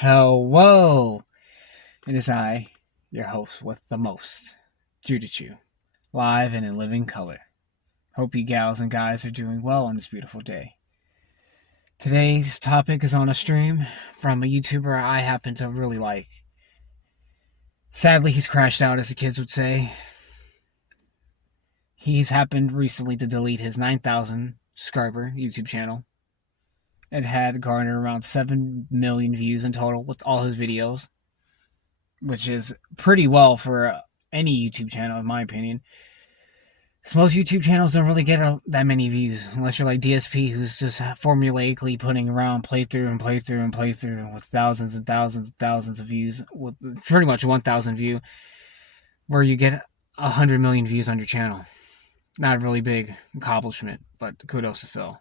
Hello! It is I, your host with the most, Judichu, live and in living color. Hope you gals and guys are doing well on this beautiful day. Today's topic is on a stream from a YouTuber I happen to really like. Sadly, he's crashed out, as the kids would say. He's happened recently to delete his 9,000 subscriber YouTube channel. It had garnered around 7 million views in total with all his videos, which is pretty well for any YouTube channel, in my opinion. Because most YouTube channels don't really get that many views, unless you're like DSP, who's just formulaically putting around playthrough with thousands and thousands and thousands of views, with pretty much 1,000 view, where you get 100 million views on your channel. Not a really big accomplishment, but kudos to Phil.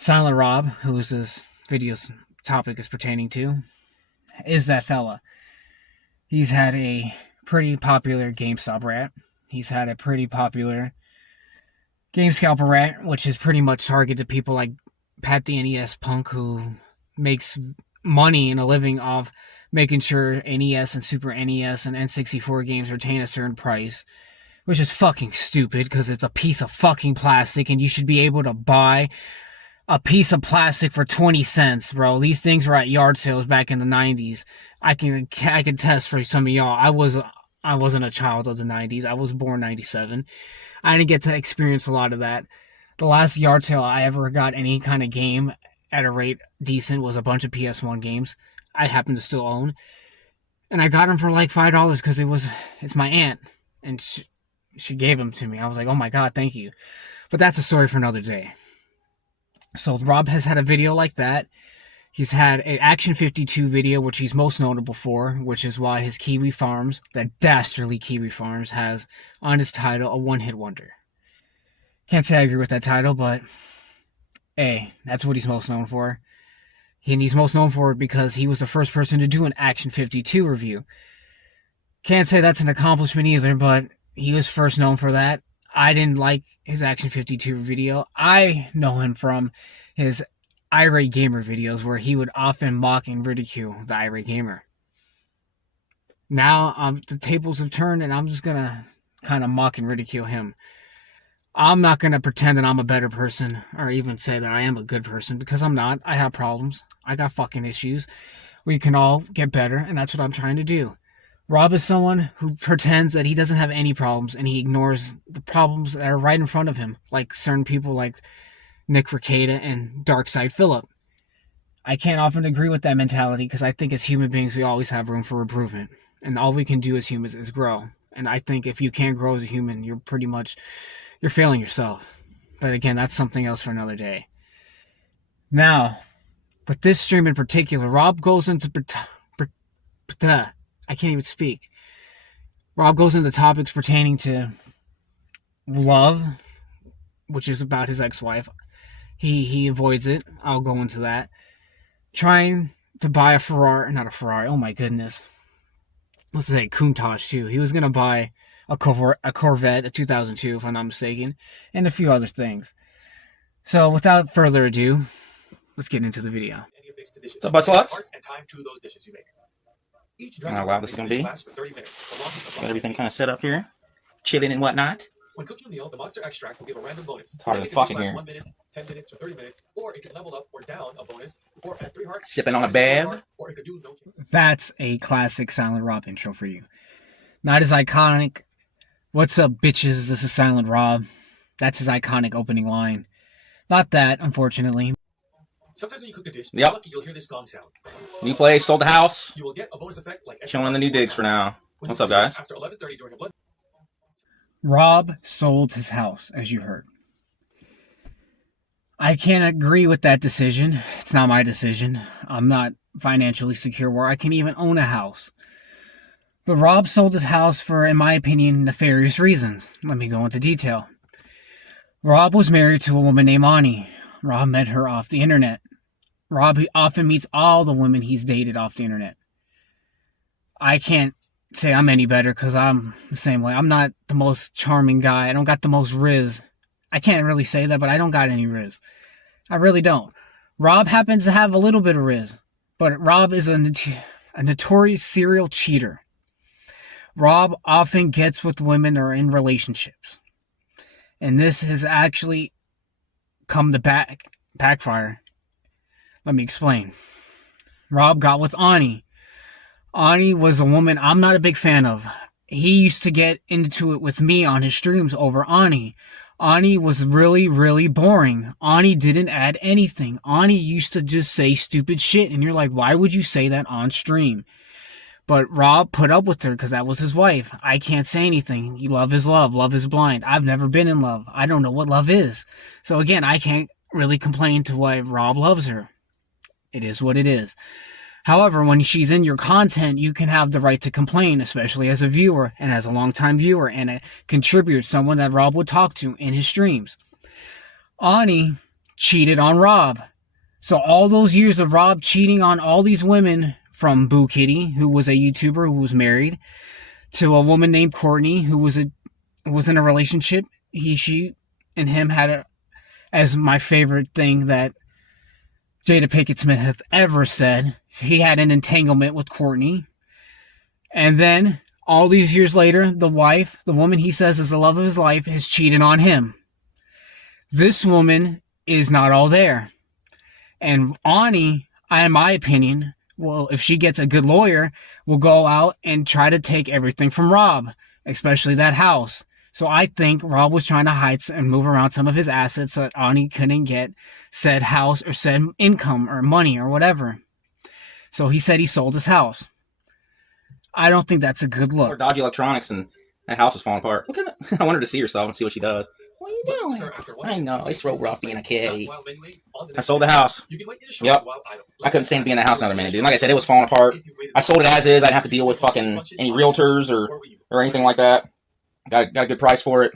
Silent Rob, who this video's topic is pertaining to, is that fella. He's had a pretty popular GameStop rat. He's had a pretty popular Game Scalper rat, which is pretty much targeted to people like Pat the NES Punk, who makes money and a living off making sure NES and Super NES and N64 games retain a certain price, which is fucking stupid because it's a piece of fucking plastic and you should be able to buy a piece of plastic for 20 cents, bro. These things were at yard sales back in the 90s. I can test for some of y'all. I wasn't a child of the 90s. I was born 97. I didn't get to experience a lot of that. The last yard sale I ever got any kind of game at a rate decent was a bunch of PS1 games I happen to still own. And I got them for like $5 because it's my aunt. And she gave them to me. I was like, oh my God, thank you. But that's a story for another day. So Rob has had a video like that. He's had an Action 52 video, which he's most notable for, which is why his Kiwi Farms, that dastardly Kiwi Farms, has on his title a one-hit wonder. Can't say I agree with that title, but hey, that's what he's most known for. And he's most known for it because he was the first person to do an Action 52 review. Can't say that's an accomplishment either, but he was first known for that. I didn't like his Action 52 video. I know him from his Irate Gamer videos where he would often mock and ridicule the Irate Gamer. Now the tables have turned and I'm just going to kind of mock and ridicule him. I'm not going to pretend that I'm a better person or even say that I am a good person because I'm not. I have problems. I got fucking issues. We can all get better and that's what I'm trying to do. Rob is someone who pretends that he doesn't have any problems and he ignores the problems that are right in front of him, like certain people like Nick Rekieta and Darkside Phillip. I can't often agree with that mentality because I think as human beings we always have room for improvement. And all we can do as humans is grow. And I think if you can't grow as a human, you're failing yourself. But again, that's something else for another day. Now, with this stream in particular, Rob goes into I can't even speak. Rob goes into topics pertaining to love, which is about his ex-wife. He avoids it. I'll go into that. Trying to buy a Ferrari, not a Ferrari, oh my goodness. Let's say Countach too. He was going to buy a Corvette, a 2002 if I'm not mistaken, and a few other things. So without further ado, let's get into the video. What's up, Buzzlots? Oh, wow, this is going to be. Got everything kind of set up here. Chilling and whatnot. When cooking a meal, the monster extract will give a random bonus. It's harder than fucking here. 1 minute, 10 minutes, or 30 minutes, or it can level up or down a bonus, or add 3 hearts. Sipping on a bev. That's a classic Silent Rob intro for you. Not as iconic. What's up, bitches? This is Silent Rob. That's his iconic opening line. Not that, unfortunately. Sometimes when you cook a dish, yep. Lucky you'll hear this gong sound. New place, sold the house. You will get a bonus effect like showing the new digs for now. What's up, guys? After 11:30 during a blood. Rob sold his house, as you heard. I can't agree with that decision. It's not my decision. I'm not financially secure where I can even own a house. But Rob sold his house for, in my opinion, nefarious reasons. Let me go into detail. Rob was married to a woman named Ani. Rob met her off the internet. Rob often meets all the women he's dated off the internet. I can't say I'm any better because I'm the same way. I'm not the most charming guy. I don't got the most riz. I can't really say that, but I don't got any riz. I really don't. Rob happens to have a little bit of riz. But Rob is a notorious serial cheater. Rob often gets with women or in relationships. And this has actually come to backfire. Let me explain. Rob got with Ani. Ani was a woman I'm not a big fan of. He used to get into it with me on his streams over Ani. Ani was really, really boring. Ani didn't add anything. Ani used to just say stupid shit, and you're like, why would you say that on stream? But Rob put up with her because that was his wife. I can't say anything. Love is love. Love is blind. I've never been in love. I don't know what love is. So again, I can't really complain to why Rob loves her. It is what it is. However, when she's in your content, you can have the right to complain, especially as a viewer and as a longtime viewer and a contributor, someone that Rob would talk to in his streams. Ani cheated on Rob. So all those years of Rob cheating on all these women, from Boo Kitty, who was a YouTuber who was married, to a woman named Courtney, who was in a relationship. She, and him had as my favorite thing that Jada Pinkett Smith has ever said. He had an entanglement with Courtney. And then, all these years later, the wife, the woman he says is the love of his life, has cheated on him. This woman is not all there. And Ani, in my opinion, well, if she gets a good lawyer, will go out and try to take everything from Rob, especially that house. So I think Rob was trying to hide and move around some of his assets so that Ani couldn't get said house or said income or money or whatever. So he said he sold his house. I don't think that's a good look. Or dodgy electronics and that house was falling apart. Look at that. I want her to see herself and see what she does. What are you doing? I know, it's so rough being a kid. I sold the house. Yep. I couldn't stand being in the house another minute, dude. Like I said, it was falling apart. I sold it as is. I didn't have to deal with fucking any realtors or anything like that. Got a good price for it.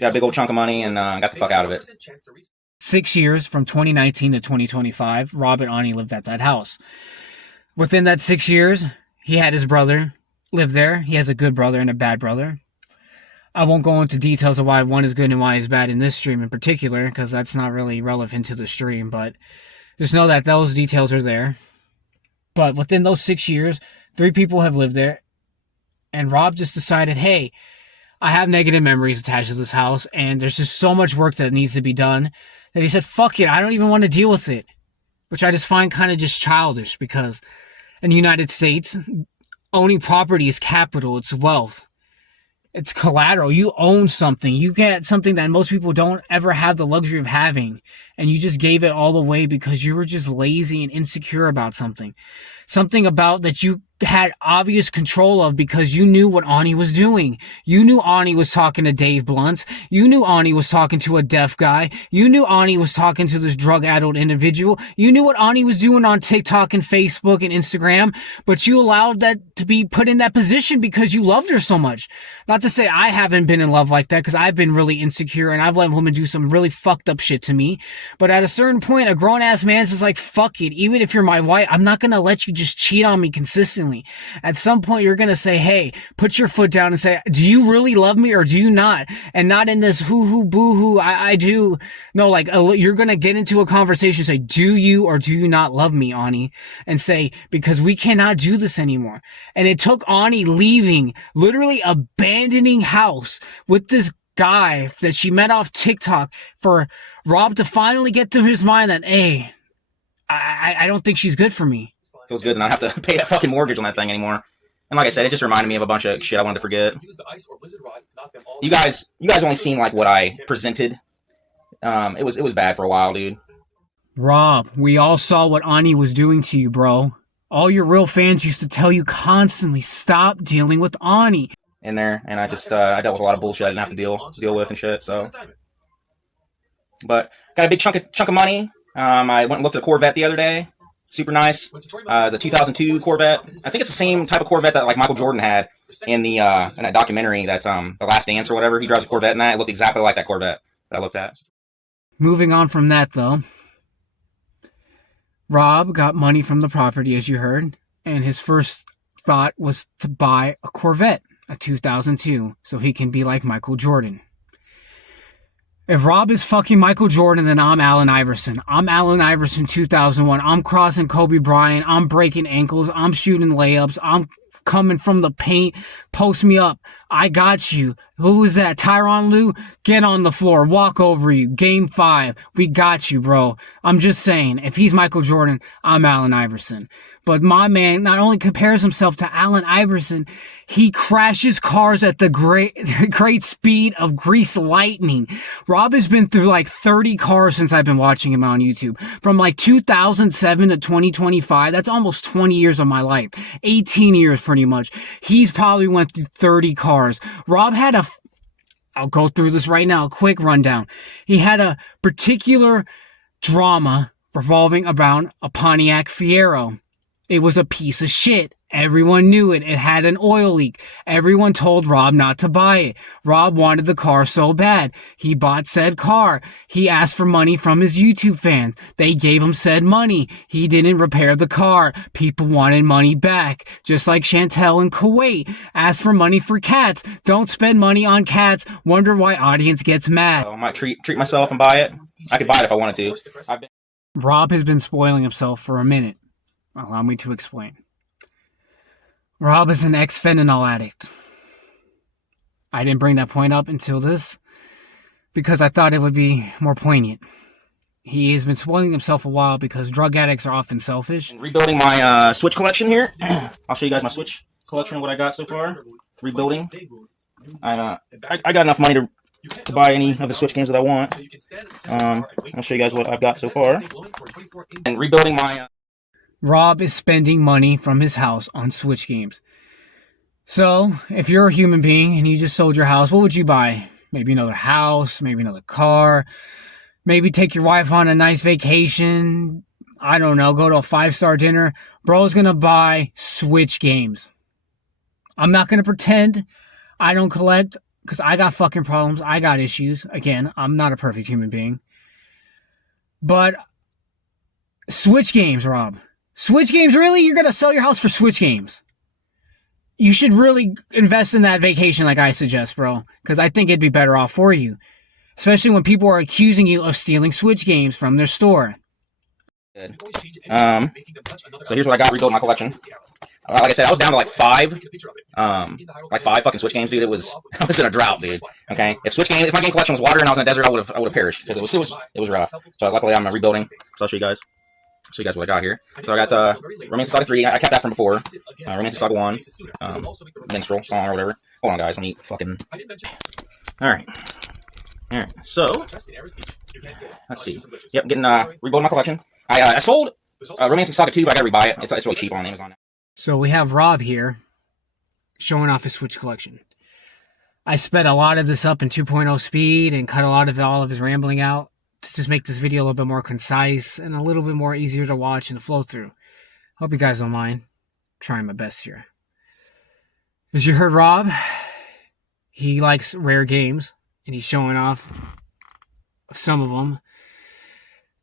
Got a big old chunk of money and got the fuck out of it. 6 years from 2019 to 2025, Rob and Ani lived at that house. Within that 6 years, he had his brother live there. He has a good brother and a bad brother. I won't go into details of why one is good and why is bad in this stream in particular, because that's not really relevant to the stream, but just know that those details are there. But within those 6 years, 3 people have lived there, and Rob just decided, hey, I have negative memories attached to this house, and there's just so much work that needs to be done, that he said, fuck it, I don't even want to deal with it. Which I just find kind of just childish, because in the United States, owning property is capital, it's wealth. It's collateral. You own something. You get something that most people don't ever have the luxury of having. And you just gave it all away because you were just lazy and insecure about something. Something about that you had obvious control of because you knew what Ani was doing. You knew Ani was talking to Dave Blunts. You knew Ani was talking to a deaf guy. You knew Ani was talking to this drug-addled individual. You knew what Ani was doing on TikTok and Facebook and Instagram, but you allowed that to be put in that position because you loved her so much. Not to say I haven't been in love like that, because I've been really insecure and I've let women do some really fucked up shit to me. But at a certain point, a grown-ass man's just like, fuck it. Even if you're my wife, I'm not gonna let you just cheat on me consistently. At some point, you're going to say, hey, put your foot down and say, do you really love me or do you not? And not in this hoo-hoo, boo-hoo, I do. No, like, you're going to get into a conversation, say, do you or do you not love me, Ani? And say, because we cannot do this anymore. And it took Ani leaving, literally abandoning house with this guy that she met off TikTok for Rob to finally get to his mind that, hey, I don't think she's good for me. Feels good to not have to pay that fucking mortgage on that thing anymore. And like I said, it just reminded me of a bunch of shit I wanted to forget. You guys only seen like what I presented. It was bad for a while, dude. Rob, we all saw what Ani was doing to you, bro. All your real fans used to tell you constantly, stop dealing with Ani. In there, and I just I dealt with a lot of bullshit I didn't have to deal with and shit. So, but got a big chunk of money. I went and looked at a Corvette the other day. Super nice. It's a 2002 Corvette. I think it's the same type of Corvette that like Michael Jordan had in the in that documentary that's The Last Dance or whatever. He drives a Corvette in that. It looked exactly like that Corvette that I looked at. Moving on from that though, Rob got money from the property, as you heard, and his first thought was to buy a Corvette, a 2002, so he can be like Michael Jordan. If Rob is fucking Michael Jordan, then I'm Allen Iverson. I'm Allen Iverson 2001. I'm crossing Kobe Bryant. I'm breaking ankles. I'm shooting layups. I'm coming from the paint. Post me up. I got you. Who is that? Tyronn Lue? Get on the floor. Walk over you. Game 5. We got you, bro. I'm just saying, if he's Michael Jordan, I'm Allen Iverson. But my man not only compares himself to Allen Iverson, he crashes cars at the great speed of grease lightning. Rob has been through like 30 cars since I've been watching him on YouTube. From like 2007 to 2025, that's almost 20 years of my life. 18 years pretty much. He's probably went through 30 cars. Rob had I'll go through this right now, a quick rundown. He had a particular drama revolving around a Pontiac Fiero. It was a piece of shit. Everyone knew it. It had an oil leak. Everyone told Rob not to buy it. Rob wanted the car so bad. He bought said car. He asked for money from his YouTube fans. They gave him said money. He didn't repair the car. People wanted money back. Just like Chantel in Kuwait asked for money for cats. Don't spend money on cats. Wonder why audience gets mad. I might treat myself and buy it. I could buy it if I wanted to. Rob has been spoiling himself for a minute. Allow me to explain. Rob is an ex-fentanyl addict. I didn't bring that point up until this because I thought it would be more poignant. He has been spoiling himself a while because drug addicts are often selfish. Rebuilding my Switch collection here. I'll show you guys my Switch collection, what I got so far. Rebuilding. I got enough money to buy any of the Switch games that I want. I'll show you guys what I've got so far. And rebuilding my... Rob is spending money from his house on Switch games. So, if you're a human being and you just sold your house, what would you buy? Maybe another house, maybe another car, maybe take your wife on a nice vacation. I don't know, go to a 5-star dinner. Bro's gonna buy Switch games. I'm not gonna pretend I don't collect, because I got fucking problems. I got issues. Again, I'm not a perfect human being. But Switch games, Rob. Switch games, really? You're going to sell your house for Switch games? You should really invest in that vacation like I suggest, bro. Because I think it'd be better off for you. Especially when people are accusing you of stealing Switch games from their store. Good. So here's what I got rebuilt my collection. Like I said, I was down to like 5 fucking Switch games, dude. I was in a drought, dude. Okay, if my game collection was water and I was in a desert, I would have perished because it was rough. So luckily I'm rebuilding. So I'll show you guys. Show you guys what I got here. So I got Romance of Saga 3. I kept that from before. Romance of Saga 1. Minstrel song or whatever. Hold on, guys. Let me fucking... Alright. So, let's see. Yep, getting rebuilding my collection. I sold Romance of Saga 2, but I gotta rebuy it. It's really cheap on Amazon. So we have Rob here showing off his Switch collection. I sped a lot of this up in 2.0 speed and cut all of his rambling out to just make this video a little bit more concise and a little bit more easier to watch and flow through. Hope you guys don't mind. I'm trying my best here. As you heard Rob, he likes rare games and he's showing off some of them.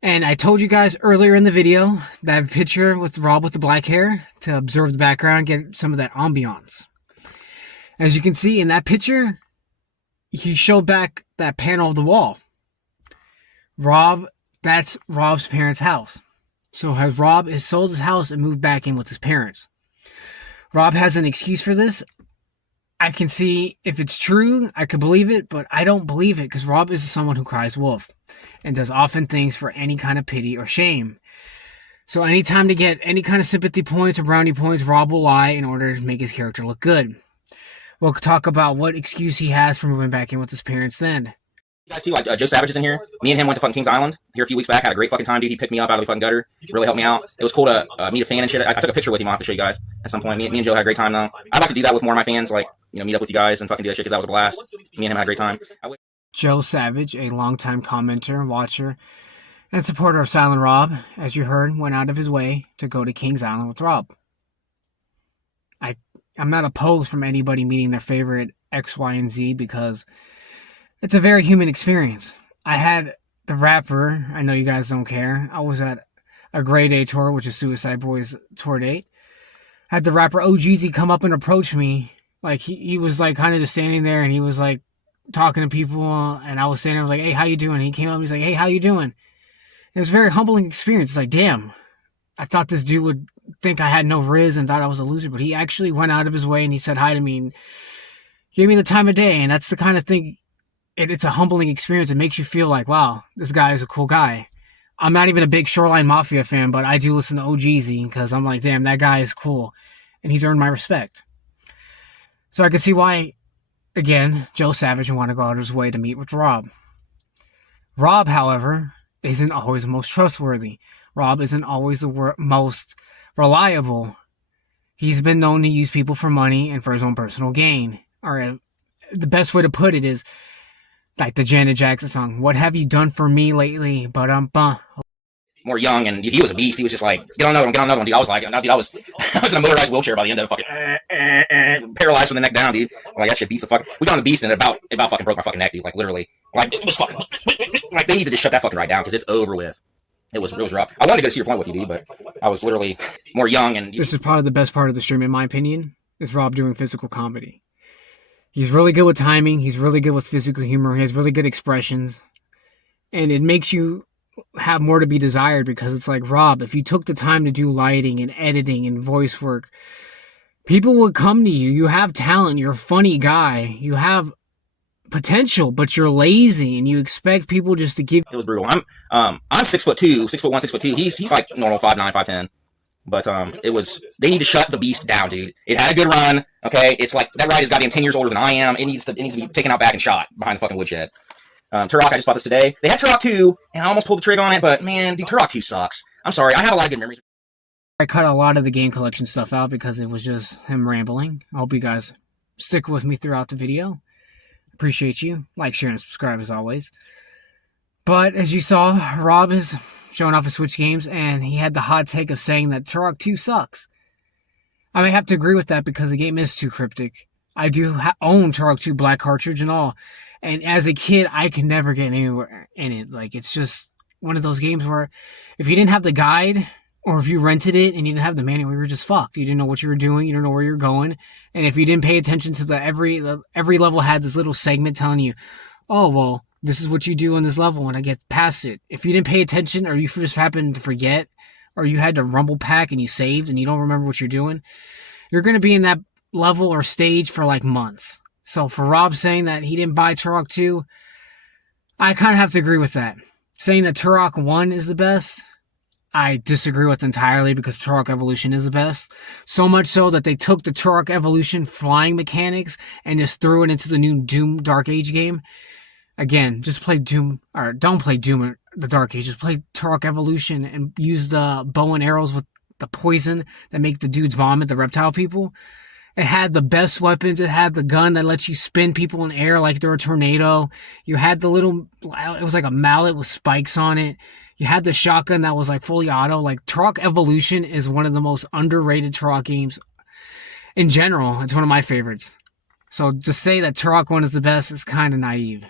And I told you guys earlier in the video that picture with Rob with the black hair to observe the background, get some of that ambiance. As you can see in that picture, he showed back that panel of the wall. That's Rob's parents' house. So Rob has sold his house and moved back in with his parents. Rob has an excuse for this. I can see if it's true, I could believe it, but I don't believe it because Rob is someone who cries wolf and does often things for any kind of pity or shame. So anytime to get any kind of sympathy points or brownie points, Rob will lie in order to make his character look good. We'll talk about what excuse he has for moving back in with his parents then. You guys see, like, Joe Savage is in here. Me and him went to fucking Kings Island here a few weeks back. Had a great fucking time, dude. He picked me up out of the fucking gutter. Really helped me out. It was cool to meet a fan and shit. I took a picture with him. I'll have to show you guys at some point. Me and Joe had a great time, though. I'd like to do that with more of my fans, like, meet up with you guys and fucking do that shit because that was a blast. Me and him had a great time. Joe Savage, a longtime commenter, watcher, and supporter of Silent Rob, as you heard, went out of his way to go to Kings Island with Rob. I'm not opposed from anybody meeting their favorite X, Y, and Z because it's a very human experience. I had the rapper, I know you guys don't care, I was at a Grade A tour, which is Suicide Boys tour date. Had the rapper OGZ come up and approach me. Like, he was like kind of just standing there and he was like talking to people, and I was saying, I was like, "Hey, how you doing?" And he came up and he's like, "Hey, how you doing?" It was a very humbling experience. It's like, damn, I thought this dude would think I had no riz and thought I was a loser, but he actually went out of his way and he said hi to me and gave me the time of day. And that's the kind of thing, it's a humbling experience. It makes you feel like, wow, this guy is a cool guy. I'm not even a big Shoreline Mafia fan, but I do listen to OGZ because I'm like, damn, that guy is cool. And he's earned my respect. So I can see why, again, Joe Savage would want to go out of his way to meet with Rob. Rob, however, isn't always the most trustworthy. Rob isn't always the most reliable. He's been known to use people for money and for his own personal gain. Or the best way to put it is like the Janet Jackson song, "What have you done for me lately?" More young, and he was a beast. He was just like, get on another one, get on another one, dude. I was like, dude, I was in a motorized wheelchair by the end of it, fucking paralyzed from the neck down, dude. Like, that shit beats the fuck. We got on the beast and it about fucking broke my fucking neck, dude. Like, literally. Like, it was fucking, like, they need to just shut that fucking ride down, because it's over with. It was rough. I wanted to go to see your point with you, dude, but I was literally more young, and this is probably the best part of the stream, in my opinion, is Rob doing physical comedy. He's really good with timing. He's really good with physical humor. He has really good expressions. And it makes you have more to be desired, because it's like, Rob, if you took the time to do lighting and editing and voice work, people would come to you. You have talent. You're a funny guy. You have potential, but you're lazy and you expect people just to give. It was brutal. I'm 6'2", 6'1", 6'2". He's like normal 5'9", 5'10". But they need to shut the beast down, dude. It had a good run, okay? It's like, that ride is goddamn 10 years older than I am. It needs to be taken out back and shot behind the fucking woodshed. Turok, I just bought this today. They had Turok 2, and I almost pulled the trigger on it, but man, dude, Turok 2 sucks. I'm sorry, I have a lot of good memories. I cut a lot of the game collection stuff out because it was just him rambling. I hope you guys stick with me throughout the video. Appreciate you. Like, share, and subscribe as always. But as you saw, Rob is showing off his Switch games, and he had the hot take of saying that Turok 2 sucks. I may have to agree with that because the game is too cryptic. I do own Turok 2 Black cartridge and all, and as a kid, I could never get anywhere in it. Like, it's just one of those games where if you didn't have the guide, or if you rented it and you didn't have the manual, you were just fucked. You didn't know what you were doing. You didn't know where you were going. And if you didn't pay attention to every level had this little segment telling you, oh, well, this is what you do on this level when I get past it. If you didn't pay attention, or you just happened to forget, or you had to rumble pack and you saved and you don't remember what you're doing, you're going to be in that level or stage for like months. So for Rob saying that he didn't buy Turok 2, I kind of have to agree with that. Saying that Turok 1 is the best, I disagree with entirely, because Turok Evolution is the best. So much so that they took the Turok Evolution flying mechanics and just threw it into the new Doom Dark Age game. Again, just play Doom, or don't play Doom the Dark Age, just play Turok Evolution and use the bow and arrows with the poison that make the dudes vomit, the reptile people. It had the best weapons. It had the gun that lets you spin people in air like they're a tornado. You had the little, it was like a mallet with spikes on it. You had the shotgun that was like fully auto. Like, Turok Evolution is one of the most underrated Turok games in general. It's one of my favorites. So to say that Turok 1 is the best is kind of naive.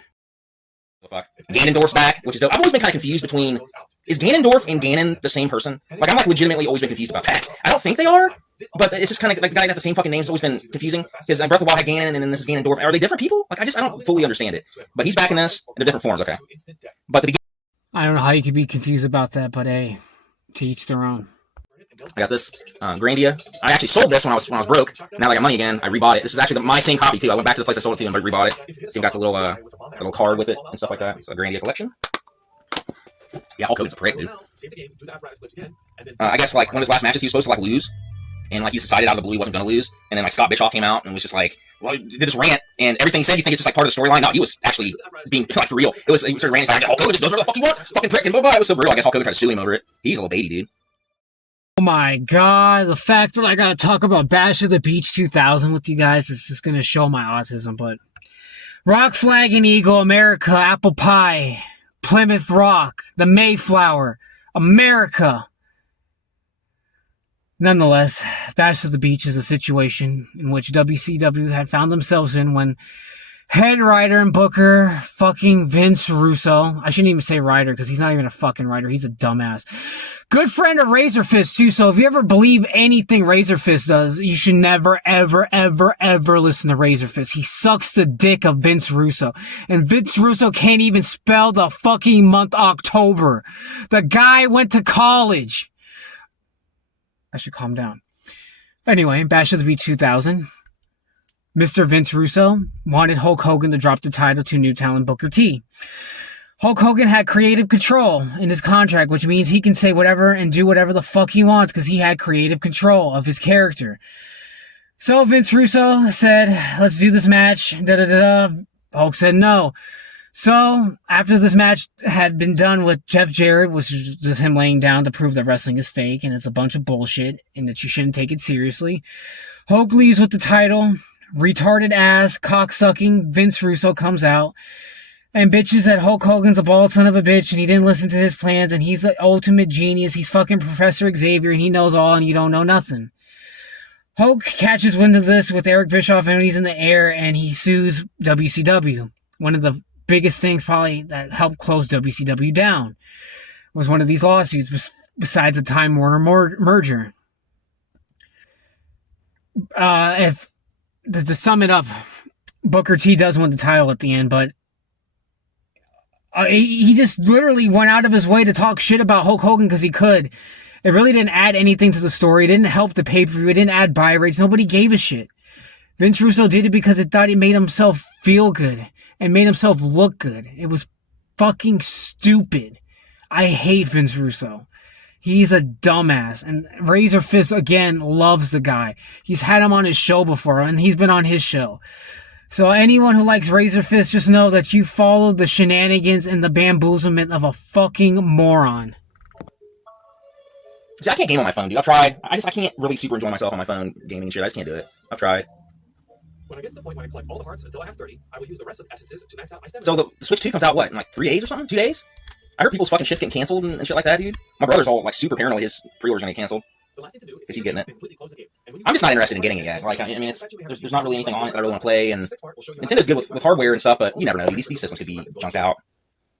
Fuck. Ganondorf's back, which is dope. I've always been kind of confused between, is Ganondorf and Ganon the same person? Like, I'm like legitimately always been confused about that. I don't think they are, but it's just kind of like the guy that got the same fucking names has always been confusing. Because Breath of the Wild had Ganon and then this is Ganondorf. Are they different people? Like, I don't fully understand it. But he's back in this, in the different forms, okay. But the I don't know how you could be confused about that, but hey, to each their own. I got this Grandia. I actually sold this when I was broke. Now that I got money again, I rebought it. This is actually my same copy too. I went back to the place I sold it to and rebought it. So you got the little card with it and stuff like that. It's a Grandia collection. Yeah, Hulk Hogan's a prick, dude. I guess like one of his last matches he was supposed to like lose, and like he decided out of the blue he wasn't gonna lose, and then like Scott Bischoff came out and was just like, well, he did this rant, and everything he said, you think it's just like part of the storyline? No, he was actually being like for real. He started ranting like, Hulk Hogan just does whatever the fuck he wants, fucking prick, and blah blah. It was so brutal. I guess Hulk Hogan tried to sue him over it. He's a little baby, dude. Oh my god, the fact that I gotta talk about Bash of the Beach 2000 with you guys is just gonna show my autism, but Rock, Flag, and Eagle, America, Apple Pie, Plymouth Rock, the Mayflower, America. Nonetheless, Bash of the Beach is a situation in which WCW had found themselves in when head writer and booker fucking Vince Russo, I shouldn't even say writer because he's not even a fucking writer, he's a dumbass, Good friend of Razor Fist too, so if you ever believe anything Razor Fist does, you should never, ever, ever, ever listen to Razor Fist. He sucks the dick of Vince Russo. And Vince Russo can't even spell the fucking month October. The guy went to college. I should calm down. Anyway, Bash of the Beat 2000. Mr. Vince Russo wanted Hulk Hogan to drop the title to new talent Booker T. Hulk Hogan had creative control in his contract, which means he can say whatever and do whatever the fuck he wants because he had creative control of his character. So Vince Russo said, let's do this match. Hulk said no. So after this match had been done with Jeff Jarrett, which is just him laying down to prove that wrestling is fake and it's a bunch of bullshit and that you shouldn't take it seriously, Hulk leaves with the title. Retarded ass, cocksucking Vince Russo comes out and bitches that Hulk Hogan's a bald son of a bitch and he didn't listen to his plans and he's the ultimate genius. He's fucking Professor Xavier and he knows all and you don't know nothing. Hulk catches wind of this with Eric Bischoff and he's in the air and he sues WCW. One of the biggest things probably that helped close WCW down was one of these lawsuits besides the Time Warner merger. To sum it up, Booker T does win the title at the end, but he just literally went out of his way to talk shit about Hulk Hogan because he could. It really didn't add anything to the story. It didn't help the pay-per-view. It didn't add buy rates. Nobody gave a shit. Vince Russo did it because it thought it made himself feel good and made himself look good. It was fucking stupid. I hate Vince Russo. He's a dumbass. And Razor Fist, again, loves the guy. He's had him on his show before, and he's been on his show. So anyone who likes Razor Fist, just know that you followed the shenanigans and the bamboozlement of a fucking moron. See, I can't game on my phone, dude. I've tried. I can't really super enjoy myself on my phone gaming and shit. I just can't do it. I've tried. When I get to the point where I collect all the hearts until I have 30, I will use the rest of the essences to max out my stamina. So the Switch 2 comes out, what, in like 3 days or something? 2 days? I heard people's fucking shit's getting canceled and shit like that, dude. My brother's all like super paranoid his pre-order's gonna get canceled. The last thing to do is he's getting it. I'm just not interested in getting it yet. Like, I mean, there's not really anything on it that I really want to play, and Nintendo's good with hardware and stuff, but you never know. These systems could be junked out.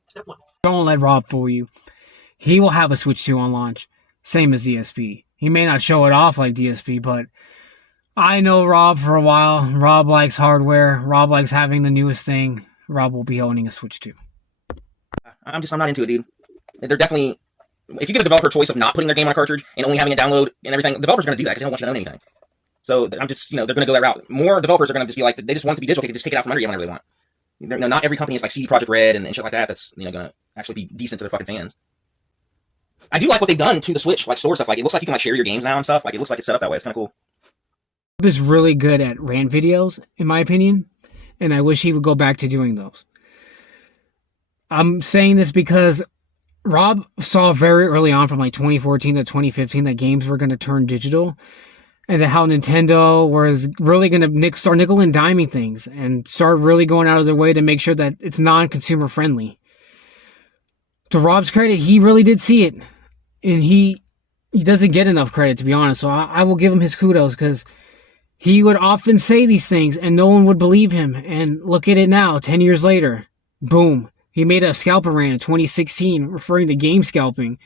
Step 1. Don't let Rob fool you. He will have a Switch 2 on launch, same as DSP. He may not show it off like DSP, but I know Rob for a while. Rob likes hardware. Rob likes having the newest thing. Rob will be owning a Switch 2. I'm not into it, dude. They're definitely, if you give a developer a choice of not putting their game on a cartridge and only having it download and everything, the developer's going to do that because they don't want you to own anything. So I'm just, they're going to go that route. More developers are going to just be like, they just want it to be digital. They can just take it out from under you whenever they want. Not every company is like CD Projekt Red and shit like that. That's, going to actually be decent to their fucking fans. I do like what they've done to the Switch, like store stuff. Like, it looks like you can like share your games now and stuff. Like, it looks like it's set up that way. It's kind of cool. Rob is really good at rant videos, in my opinion, and I wish he would go back to doing those. I'm saying this because Rob saw very early on from like 2014 to 2015 that games were going to turn digital and that how Nintendo was really going to start nickel and diming things and start really going out of their way to make sure that it's non-consumer friendly. To Rob's credit, he really did see it, and he doesn't get enough credit, to be honest. So I will give him his kudos because he would often say these things and no one would believe him. And look at it now, 10 years later, boom. He made a scalper rant in 2016 referring to game scalping.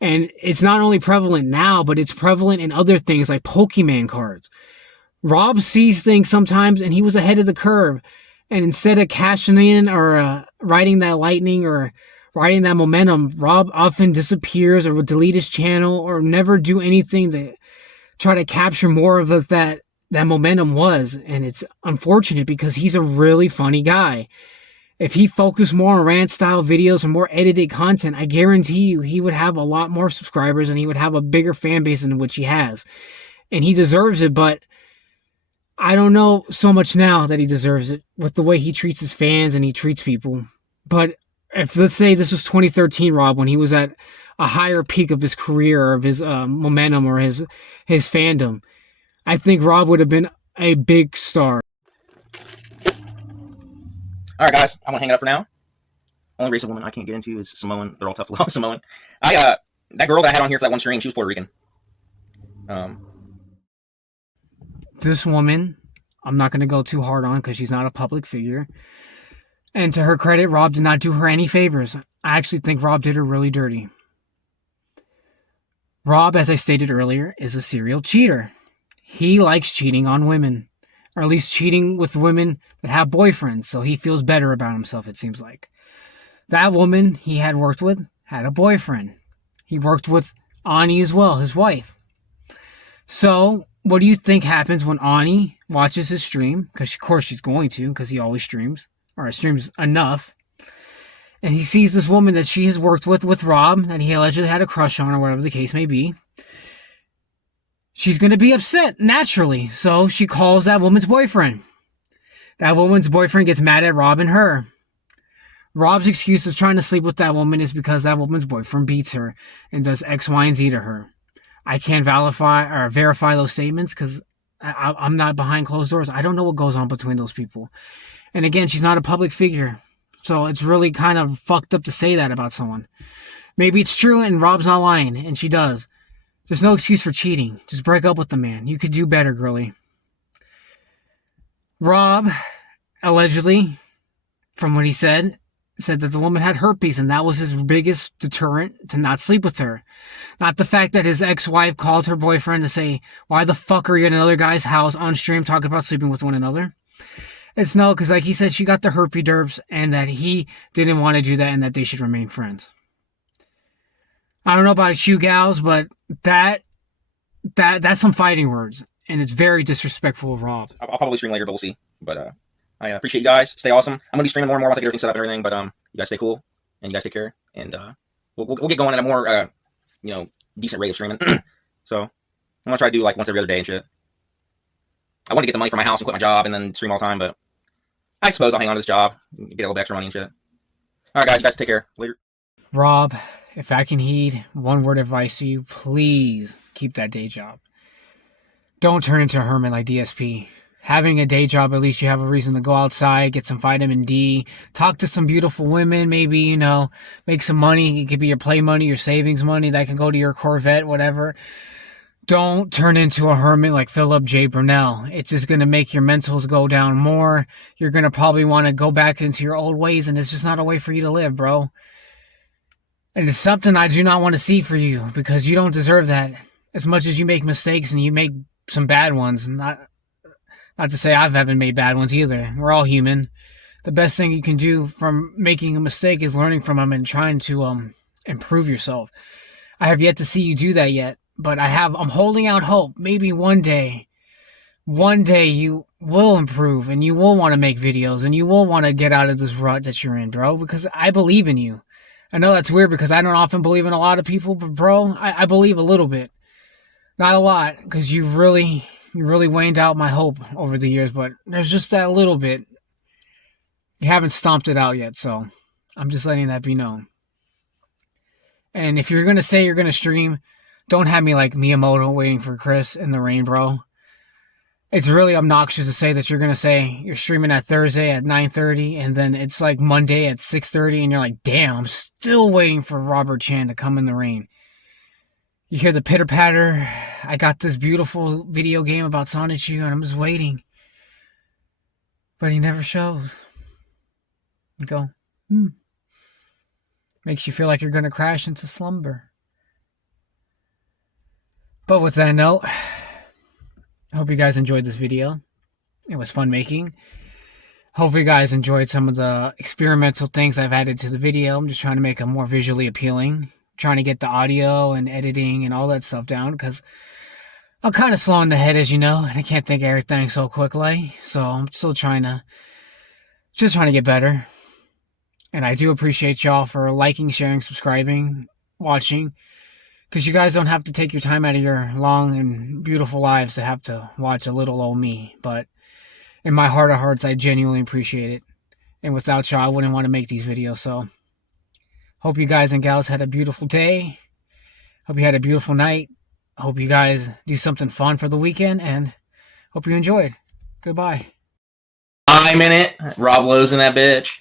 And it's not only prevalent now, but it's prevalent in other things like Pokemon cards. Rob sees things sometimes and he was ahead of the curve. And instead of cashing in or riding that lightning or riding that momentum, Rob often disappears or will delete his channel or never do anything to try to capture more of that momentum was. And it's unfortunate because he's a really funny guy. If he focused more on rant-style videos and more edited content, I guarantee you he would have a lot more subscribers and he would have a bigger fan base than which he has. And he deserves it, but I don't know so much now that he deserves it with the way he treats his fans and he treats people. But if, let's say this was 2013, Rob, when he was at a higher peak of his career or of his momentum or his fandom, I think Rob would have been a big star. All right, guys, I'm gonna hang it up for now. Only race of woman I can't get into is Samoan. They're all tough to love. Samoan. That girl that I had on here for that one stream, she was Puerto Rican. This woman, I'm not going to go too hard on because she's not a public figure. And to her credit, Rob did not do her any favors. I actually think Rob did her really dirty. Rob, as I stated earlier, is a serial cheater. He likes cheating on women, or at least cheating with women that have boyfriends, so he feels better about himself, it seems like. That woman he had worked with had a boyfriend. He worked with Ani as well, his wife. So, what do you think happens when Ani watches his stream? Because, of course, she's going to, because he always streams, or streams enough. And he sees this woman that she has worked with Rob, that he allegedly had a crush on, or whatever the case may be. She's going to be upset, naturally. So she calls that woman's boyfriend. That woman's boyfriend gets mad at Rob and her. Rob's excuse of trying to sleep with that woman is because that woman's boyfriend beats her and does X, Y, and Z to her. I can't verify those statements because I'm not behind closed doors. I don't know what goes on between those people. And again, she's not a public figure. So it's really kind of fucked up to say that about someone. Maybe it's true and Rob's not lying, and she does. There's no excuse for cheating. Just break up with the man. You could do better, girlie. Rob, allegedly, from what he said that the woman had herpes, and that was his biggest deterrent to not sleep with her. Not the fact that his ex-wife called her boyfriend to say, why the fuck are you at another guy's house on stream talking about sleeping with one another? It's no, because like he said, she got the herpes derps, and that he didn't want to do that, and that they should remain friends. I don't know about you gals, but that's some fighting words, and it's very disrespectful of Rob. I'll probably stream later, but we'll see. But I appreciate you guys. Stay awesome. I'm gonna be streaming more and more once I get everything set up and everything. But you guys stay cool, and you guys take care, and we'll get going at a more decent rate of streaming. So I'm gonna try to do like once every other day and shit. I want to get the money for my house and quit my job and then stream all the time, but I suppose I'll hang on to this job, get a little bit extra money and shit. All right, guys, you guys take care. Later. Rob, if I can heed one word of advice to you, please keep that day job. Don't turn into a hermit like DSP. Having a day job, at least you have a reason to go outside, get some vitamin D, talk to some beautiful women, maybe, make some money. It could be your play money, your savings money, that can go to your Corvette, whatever. Don't turn into a hermit like Philip J. Brunel. It's just going to make your mentals go down more. You're going to probably want to go back into your old ways, and it's just not a way for you to live, bro. And it's something I do not want to see for you, because you don't deserve that. As much as you make mistakes and you make some bad ones, not to say I haven't made bad ones either. We're all human. The best thing you can do from making a mistake is learning from them and trying to improve yourself. I have yet to see you do that yet. But I'm holding out hope. Maybe one day you will improve and you will want to make videos and you will want to get out of this rut that you're in, bro, because I believe in you. I know that's weird because I don't often believe in a lot of people, but bro, I believe a little bit. Not a lot, because you really waned out my hope over the years, but there's just that little bit. You haven't stomped it out yet, so I'm just letting that be known. And if you're going to say you're going to stream, don't have me like Miyamoto waiting for Chris in the rain, bro. It's really obnoxious to say that you're going to say you're streaming at Thursday at 9:30 and then it's like Monday at 6:30 and you're like, damn, I'm still waiting for Robert Chan to come in the rain. You hear the pitter patter. I got this beautiful video game about Sonichu and I'm just waiting. But he never shows. You go, Makes you feel like you're going to crash into slumber. But with that note, I hope you guys enjoyed this video. It was fun making. Hope you guys enjoyed some of the experimental things I've added to the video. I'm just trying to make it more visually appealing. Trying to get the audio and editing and all that stuff down because I'm kind of slow in the head, as you know, and I can't think of everything so quickly. So I'm still trying to get better. And I do appreciate y'all for liking, sharing, subscribing, watching. Because you guys don't have to take your time out of your long and beautiful lives to have to watch a little old me. But in my heart of hearts, I genuinely appreciate it. And without y'all, I wouldn't want to make these videos. So, hope you guys and gals had a beautiful day. Hope you had a beautiful night. Hope you guys do something fun for the weekend. And hope you enjoyed. Goodbye. I'm in it. Rob Lowe's in that bitch.